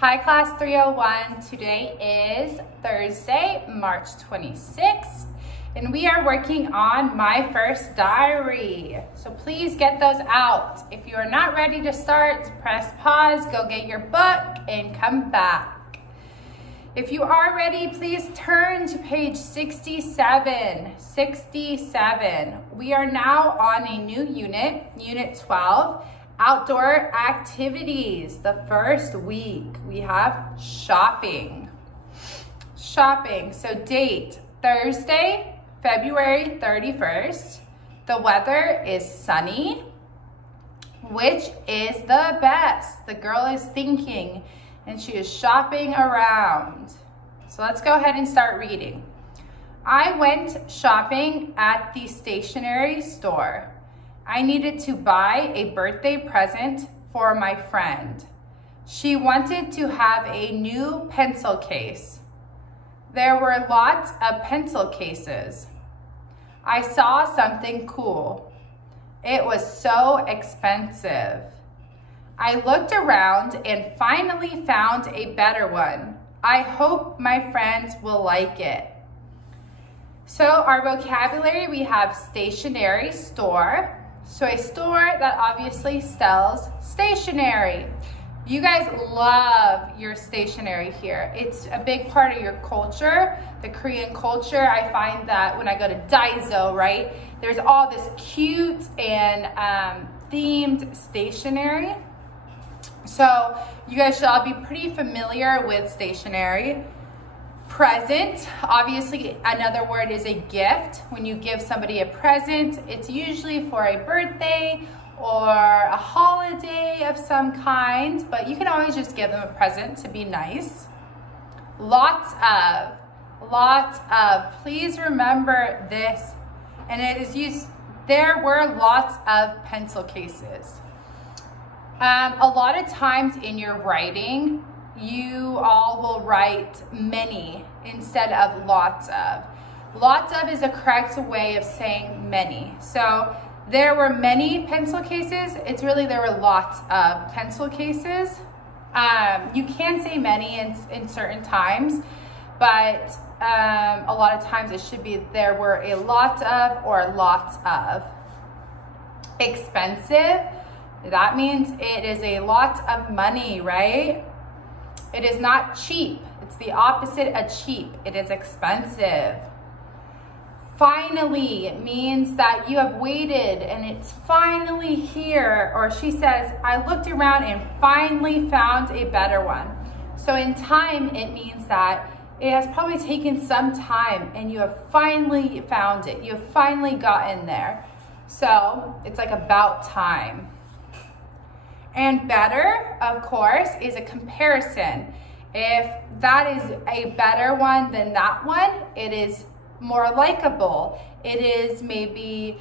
Hi class 301, today is Thursday, March 26th, and we are working on my first diary. So please get those out. If you are not ready to start, press pause, go get your book, and come back. If you are ready, please turn to page 67. 67. We are now on a new unit, Unit 12. Outdoor activities. The first week we have shopping. Shopping. So date Thursday, February 31st. The weather is sunny. Which is the best? The girl is thinking and she is shopping around. So let's go ahead and start reading. I went shopping at the stationery store. I needed to buy a birthday present for my friend. She wanted to have a new pencil case. There were lots of pencil cases. I saw something cool. It was so expensive. I looked around and finally found a better one. I hope my friends will like it. So our vocabulary, we have stationery store. So a store that obviously sells stationery. You guys love your stationery here. It's a big part of your culture, the Korean culture. I find that when I go to Daiso, right, there's all this cute and themed stationery. So you guys should all be pretty familiar with stationery. Present, obviously another word is a gift. When you give somebody a present, it's usually for a birthday or a holiday of some kind, but you can always just give them a present to be nice. Lots of, please remember this, and it is used, there were lots of pencil cases. A lot of times in your writing, you all will write many instead of lots of. Lots of is a correct way of saying many. So there were many pencil cases. It's really there were lots of pencil cases. You can say many in certain times, but a lot of times it should be there were a lot of or lots of. Expensive, that means it is a lot of money, right? It is not cheap. It's the opposite of cheap. It is expensive. Finally, it means that you have waited and it's finally here. Or she says, I looked around and finally found a better one. So in time, it means that it has probably taken some time and you have finally found it. You have finally gotten there. So it's like about time. And better, of course, is a comparison. If that is a better one than that one, it is more likable. It is maybe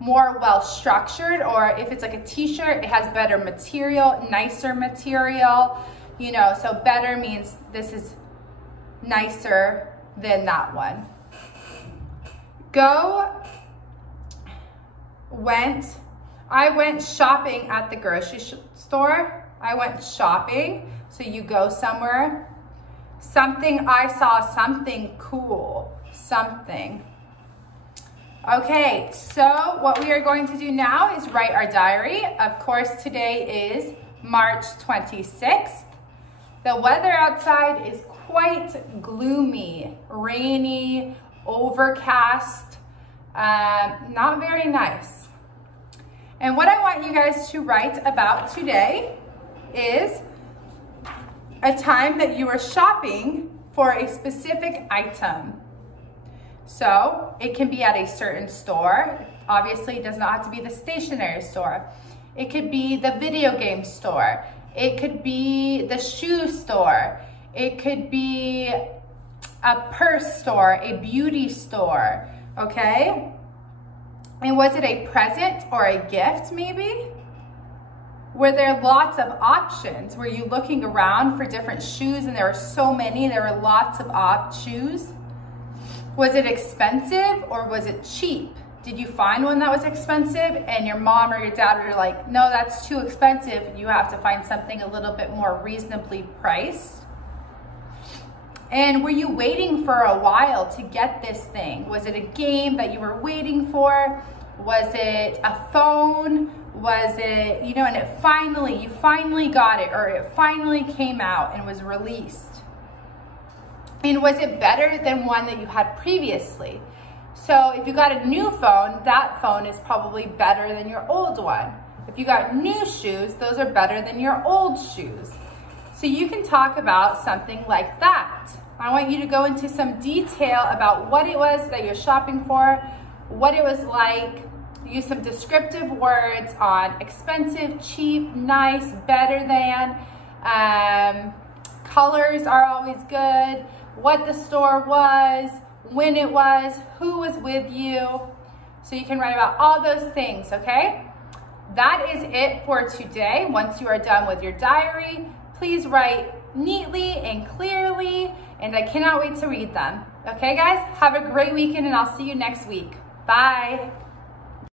more well-structured, or if it's like a t-shirt, it has better material, nicer material, you know, so better means this is nicer than that one. I went shopping at the grocery store. I went shopping, so you go somewhere. Something, I saw something cool, something. Okay, so what we are going to do now is write our diary. Of course, today is March 26th. The weather outside is quite gloomy, rainy, overcast, not very nice. And what I want you guys to write about today is a time that you were shopping for a specific item. So it can be at a certain store. Obviously, it does not have to be the stationery store. It could be the video game store. It could be the shoe store. It could be a purse store, a beauty store, okay? And was it a present or a gift maybe? Were there lots of options? Were you looking around for different shoes and there were so many, there were lots of shoes? Was it expensive or was it cheap? Did you find one that was expensive and your mom or your dad are like, no, that's too expensive, you have to find something a little bit more reasonably priced? And were you waiting for a while to get this thing? Was it a game that you were waiting for? Was it a phone? Was it, you know, and you finally got it, or it finally came out and was released? And was it better than one that you had previously? So if you got a new phone, that phone is probably better than your old one. If you got new shoes, those are better than your old shoes. So you can talk about something like that. I want you to go into some detail about what it was that you're shopping for, what it was like. Use some descriptive words on expensive, cheap, nice, better than. Colors are always good. What the store was, when it was, who was with you. So you can write about all those things, okay? That is it for today. Once you are done with your diary, please write neatly and clearly, and I cannot wait to read them. Okay, guys? Have a great weekend, and I'll see you next week. Bye.